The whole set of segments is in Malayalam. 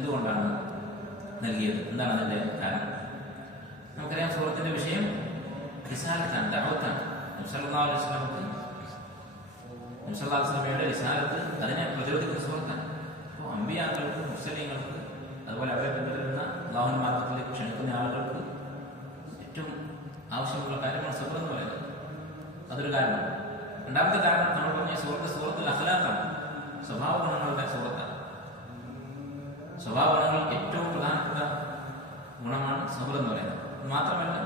എന്തുകൊണ്ടാണ് നൽകിയത്? എന്താണ് അതിൻ്റെ കാരണം? നമുക്കറിയാം, സൂറത്തിന്റെ വിഷയം റിസാലത്താണ്, ദഅവത്താണ്. നബി സല്ലല്ലാഹു അലൈഹി വസല്ലമയുടെ റിസാലത്ത് അതിനെ പ്രതിരോധിക്കുന്ന സൂറത്താണ്. അപ്പോൾ അമ്പിയാക്കൾക്ക്, മുർസലീങ്ങൾക്ക്, അതുപോലെ അവരെ പിന്തുടരുന്ന അല്ലാഹുവിന്റെ മാർഗ്ഗത്തിലേക്ക് ക്ഷണിക്കുന്ന ആളുകൾക്ക് ഏറ്റവും ആവശ്യമുള്ള കാര്യമാണ് സബർ എന്ന് പറയുന്നത്. അതൊരു കാരണം. രണ്ടാമത്തെ കാരണം നമ്മൾ പറഞ്ഞ സൂറത്തുൽ അഖ്ലാഖാണ്, സ്വഭാവ ഗുണങ്ങളുടെ സൂറത്താണ്. സ്വഭാവ ഗുണങ്ങൾ ഏറ്റവും പ്രധാനപ്പെട്ട ഗുണമാണ് സബർ എന്ന് പറയുന്നത്. മാത്രമല്ല,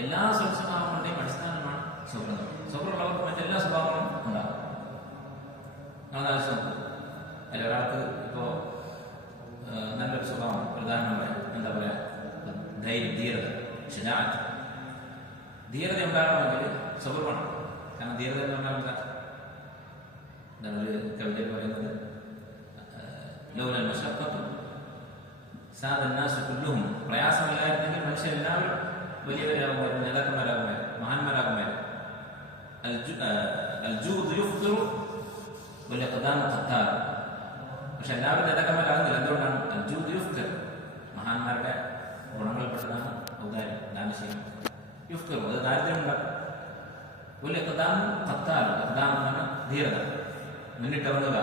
എല്ലാ സ്വഭാവങ്ങളുടെയും അടിസ്ഥാനമാണ് സബർ. സബറുള്ളവർക്ക് മറ്റെല്ലാ സ്വഭാവങ്ങളും ഉണ്ടാകും. നമ്മളാവശ്യം അതിൽ ഒരാൾക്ക് ഇപ്പോൾ നല്ലൊരു സ്വഭാവം, പ്രധാനമായ എന്താ പറയുക, ധൈര്യം, ധീരത, ശജാഅത്ത്. ധീരത ഉണ്ടാകണമെങ്കിൽ സബർ വേണം. കാരണം ധീരത എന്ന് പറഞ്ഞാൽ എന്താണ് ഒരു കവിതയിൽ പറയുന്നത്, ലൗലൽ മശഖ്ഖത്തു സാദൻ നാസു കുല്ലുഹും. പ്രയാസമില്ലായിരുന്നെങ്കിൽ മനുഷ്യരെല്ലാവരും വലിയവരാകുമായിരുന്നു, നേതാക്കന്മാരാകുമായിരുന്നു, മഹാന്മാരാകുമായിരുന്നു. അൽജൂദ് യുഫ്തിറു വൽഇഖ്ദാമു ഖത്താർ. പക്ഷെ എല്ലാവരും നേതാക്കന്മാരാകുന്നില്ല. എന്തുകൊണ്ടാണ്? അൽജൂദ് യുഫ്തിർ, മഹാന്മാരുടെ ഗുണങ്ങളിൽപ്പെട്ടതാണ് ഔദാര്യം, ദാനശീലം. യുഫ്തിറു, അത് ദാരിദ്ര്യം ഉണ്ടാക്കും. വൽഇഖ്ദാമു ഖത്താർ, ഇഖ്ദാം എന്ന് പറഞ്ഞാൽ ധീരത, മുന്നിട്ടിറങ്ങുക,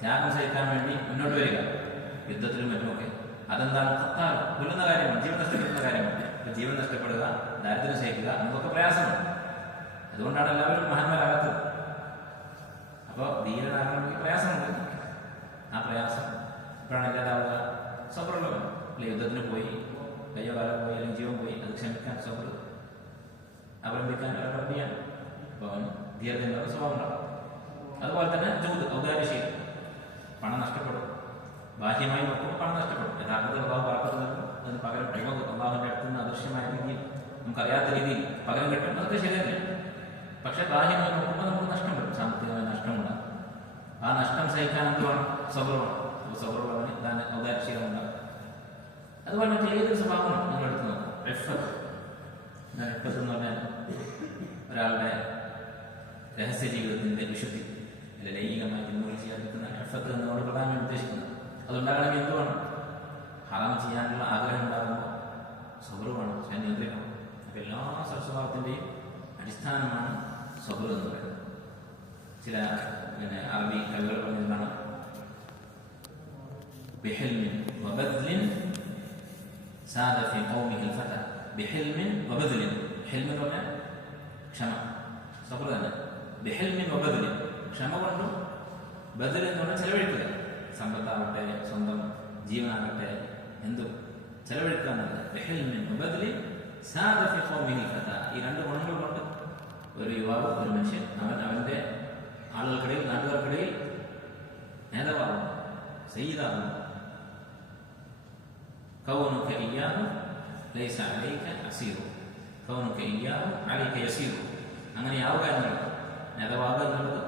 ത്യാഗം സഹിക്കാൻ വേണ്ടി മുന്നോട്ട് വരിക, യുദ്ധത്തിലും മറ്റുമൊക്കെ. അതെന്താണ്? ഖത്താർ, കൊല്ലുന്ന കാര്യമാണ്, ജീവൻ നഷ്ടപ്പെടുന്ന കാര്യമാണ്. ജീവൻ നഷ്ടപ്പെടുക, ദാരിദ്ര്യം സഹിക്കുക, നമുക്കൊക്കെ പ്രയാസമാണ്. അതുകൊണ്ടാണ് എല്ലാവരും മഹാന്മാരാകാത്തത്. അപ്പോൾ ധീരനാകണമെങ്കിൽ പ്രയാസമുണ്ട്. ആ പ്രയാസം എപ്പോഴാണ് ഇല്ലാതാവുക? സബറുള്ളവൻ. അല്ലെ, യുദ്ധത്തിന് പോയി, കയ്യോ കാലം പോയി, അല്ലെങ്കിൽ ജീവൻ പോയി, അത് ക്ഷമിക്കാൻ സബർ അവലംബിക്കാൻ അവലംബിയാണ്. അപ്പോൾ അവൻ ധീരത എന്നുള്ള സ്വഭാവം ഉണ്ടാവും. അതുപോലെ തന്നെ ജൂദ്, ഔദാര്യശീലം. പണം നഷ്ടപ്പെടും, ബാഹ്യമായി നോക്കുമ്പോൾ പണം നഷ്ടപ്പെടും. യഥാർത്ഥത്തിൽ അള്ളാഹു ബർക്കത്ത് നൽകും. അതിന് പകരം അള്ളാഹുവിന്റെ അടുത്ത് നിന്ന് അദൃശ്യമായ രീതിയിൽ, നമുക്കറിയാത്ത രീതിയിൽ പകരം കിട്ടും. അതൊക്കെ ശരി തന്നെയാണ്. പക്ഷെ ബാഹ്യമായി നോക്കുമ്പോൾ നമുക്ക് നഷ്ടം വരും, സാമ്പത്തികമായ നഷ്ടമുണ്ടാകും. ആ നഷ്ടം സഹിക്കാൻ എന്ത് വേണം? സബർ വേണം. അപ്പോൾ സബർ പറഞ്ഞ് ഔദാര്യശീലം ഉണ്ടാകും. അതുപോലെ മറ്റേ ഏതൊരു സ്വഭാവമാണ് നിങ്ങൾ എടുത്ത് നോക്കാം. ഇഫ്ഫത്ത് എന്ന് പറഞ്ഞാൽ ഒരാളുടെ രഹസ്യ ജീവിതത്തിന്റെ വിശുദ്ധി, അല്ലെ ലൈംഗികമായി പിന്തുണ ചെയ്യാതിരിക്കുന്ന ഇഫ്ഫത്ത് എന്നോട് പ്രധാനമായി ഉദ്ദേശിക്കുന്നത്. അതുണ്ടാകണമെങ്കിൽ എന്ത് വേണം? ഹറാം ചെയ്യാനുള്ള ആഗ്രഹം ഉണ്ടാകുമ്പോൾ സബർ വേണം, സ്വയം നിയന്ത്രിക്കണം. അപ്പം എല്ലാ സ്വഭാവത്തിൻ്റെയും അടിസ്ഥാനമാണ് സബർ എന്ന് പറയുന്നത്. ചില അറബി കവികൾ പറഞ്ഞതാണ്, ബിഹിൽമിൻ വബദ്ലിൻ സാദ ഫീ ഖൗമിഹിൽ ഫത. ബിഹിൽമിൻ വബദ്ലിൻ, ഹിൽം എന്ന് പറഞ്ഞാൽ ക്ഷമ, സബർ തന്നെ. ബിഹിൽമിൻ വബദ്ലിൻ, ക്ഷമ കൊണ്ടും, ബദൽ എന്ന് പറഞ്ഞാൽ ചെലവഴിക്കുക. സമ്പത്താവട്ടെ, സ്വന്തം ജീവനാകട്ടെ, എന്തും ചെലവഴിക്കുക എന്നത്. ബിഹിൽമിൻ വബദ്ലിൻ സാദ ഫീ ഖൗമിഹിൽ ഫത. ഈ രണ്ട് ഗുണങ്ങൾ കൊണ്ട് ഒരു യുവാവ്, ഒരു മനുഷ്യൻ, അവന്റെ ആളുകൾക്കിടയിൽ, നാട്ടുകാർക്കിടയിൽ നേതാവാകുന്നു, സയ്യിദാകുന്നു. കൗനുക ഇയ്യാഹു ലൈസ അലൈക അസീറു, കൗനുക ഇയ്യാഹു അലൈക യസീറു. അങ്ങനെയാവുക എന്നുള്ളത്, നേതാവാകുക എന്നുള്ളത്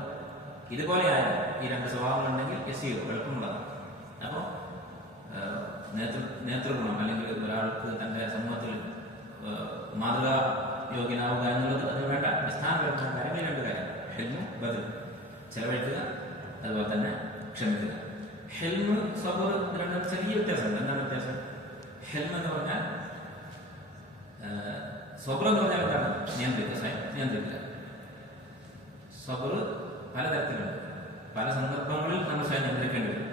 ഇതുപോലെയായ ഈ രണ്ട് സ്വഭാവങ്ങളുണ്ടെങ്കിൽ യസീറു, എളുപ്പമുള്ളതാണ്. അപ്പോൾ നേതൃഗുണം, അല്ലെങ്കിൽ ഒരാൾക്ക് തന്റെ സമൂഹത്തിൽ മാതൃകാ യോഗ്യനാവുക എന്നുള്ളത്, അതിന് വേണ്ട അടിസ്ഥാനപരമായ കാര്യങ്ങൾ രണ്ട് കാര്യം: ഹിൽമ്, ബദൽ, ചെലവഴിക്കുക, അതുപോലെ തന്നെ ക്ഷമിക്കുക. ഹിൽമ്, സബർ, രണ്ടും ചെറിയ വ്യത്യാസമുണ്ട്. എന്താണ് വ്യത്യാസം? ഹിൽമ് എന്ന് പറഞ്ഞാൽ, സബർ എന്ന് പറഞ്ഞാൽ എന്താണ്? നിയന്ത്രിക്കുക, സ്വയം നിയന്ത്രിക്കുക. സബർ പലതരത്തിലുണ്ട്. പല സന്ദർഭങ്ങളിൽ നമ്മൾ സ്വയം നിയന്ത്രിക്കേണ്ടി വരും.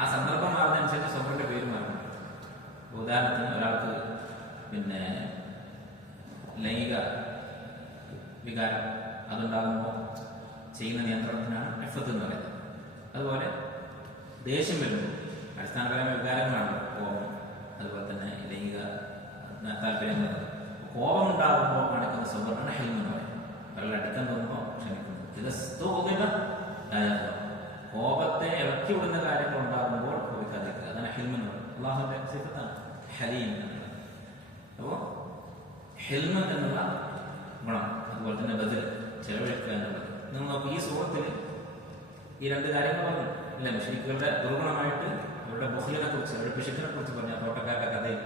ആ സന്ദർഭം മാറുന്നതനുസരിച്ച് സബറിന്റെ പേര് മാറും. ഉദാഹരണത്തിന്, ഒരാൾക്ക് ലൈംഗിക വികാരം അതുണ്ടാകുമ്പോൾ ചെയ്യുന്ന നിയന്ത്രണത്തിനാണ് ഇഫ്ഫത്ത് എന്ന് പറയുന്നത്. അതുപോലെ ദേഷ്യം വരുമ്പോൾ അടിസ്ഥാനപരമായ വികാരങ്ങളാണ് കോപം, അതുപോലെ തന്നെ ലൈംഗിക താല്പര്യങ്ങൾ. കോപം ഉണ്ടാകുമ്പോൾ കാണിക്കുന്ന സബറാണ് ഹിൽം എന്ന് പറയുന്നത്. ഒരാൾ അടിക്കാൻ തോന്നുമ്പോൾ ക്ഷമിക്കുന്നു. കോപത്തെ ഇറക്കി വിടുന്ന കാര്യങ്ങൾ ഉണ്ടാകുമ്പോൾ കോപിക്കാതിരിക്കുക, അതാണ് ഹിൽം എന്ന് പറയുന്നത്. അള്ളാഹുവിന്റെ സിഫത്താണ് ഹലീം എന്നുള്ളത്. അപ്പോൾ ഹിൽം എന്നുള്ള ഗുണം, അതുപോലെ തന്നെ ബദൽ, ചെലവഴിക്കുക എന്നുള്ളത്. നിങ്ങൾ നോക്കൂ, ഈ സൂറത്തിൽ ഈ രണ്ട് കാര്യങ്ങൾ പറഞ്ഞു. ഇല്ല, മുശ്രിക്കുകളുടെ ദുർഗുണമായിട്ട് അവരുടെ ബുഖ്ലിനെ കുറിച്ച്, അവരുടെ പിശുക്കിനെ കുറിച്ച് പറഞ്ഞ തോട്ടക്കാരുടെ കഥയിൽ,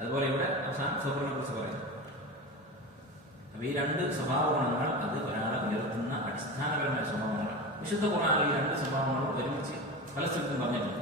അതുപോലെ ഇവിടെ അവസാനം സബറിനെ കുറിച്ച് പറയുന്നു. അപ്പൊ ഈ രണ്ട് സ്വഭാവ ഗുണങ്ങൾ അത് ഒരാളെ ഉയർത്തുന്ന അടിസ്ഥാനപരമായ സ്വഭാവങ്ങളാണ്. വിശുദ്ധ ഖുർആനിൽ ഈ രണ്ട് സ്വഭാവങ്ങളും ഒരുമിച്ച് പല സ്ഥലത്തും പറഞ്ഞിട്ടുണ്ട്.